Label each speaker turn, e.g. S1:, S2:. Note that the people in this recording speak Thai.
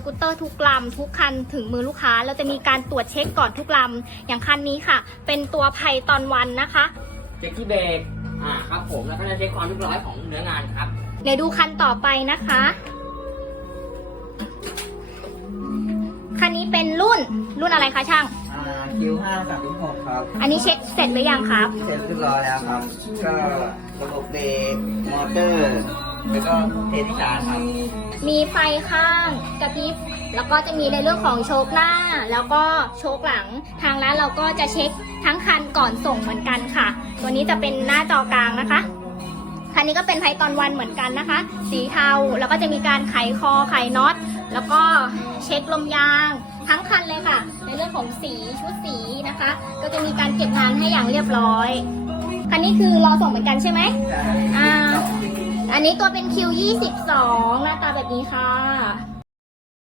S1: กูตเตอร์ทุกลำทุกคันถึงมือลูกค้าเราจะมีการตรวจเช็คก่อนทุกลำอย่างคันนี้ค่ะ เป็นตัวไพตอนวันนะคะ
S2: เช็คที่เบรกครับผมแล้วก็จะเช็คความเรียบร้อยของเนื้องานครับ
S1: เดี๋ยวดูคันต่อไปนะคะคันนี้เป็นรุ่นอะไรคะช่าง
S3: Q536 ครับ
S1: อันนี้เช็คเสร็จหรือยังครับ
S3: เสร็จเรียบร้อยแล้วครับ ก็ระบบเบรกมอเตอร์ แล้วก็เทสที่ชาร์จครับ
S1: มีไฟข้างกระพริบแล้วก็จะมีในเรื่องของโชคหน้า แล้วก็โชคหลังทางร้านเราก็จะเช็คทั้งคันก่อนส่งเหมือนกันค่ะ ตัวนี้จะเป็นหน้าจอกลางนะคะคันนี้ก็เป็นไพตอนวันเหมือนกันนะคะ สีเทาแล้วก็จะมีการไขคอไขน็อตแล้วก็เช็คลมยางทั้งคันเลยค่ะ ในเรื่องของสีชุดสีนะคะ ก็จะมีการเก็บงานให้อย่างเรียบร้อยคันนี้คือรอส่งเหมือนกันใช่ไหมอันนี้ตัวเป็น Q22 หน้าตาแบบนี้ค่ะ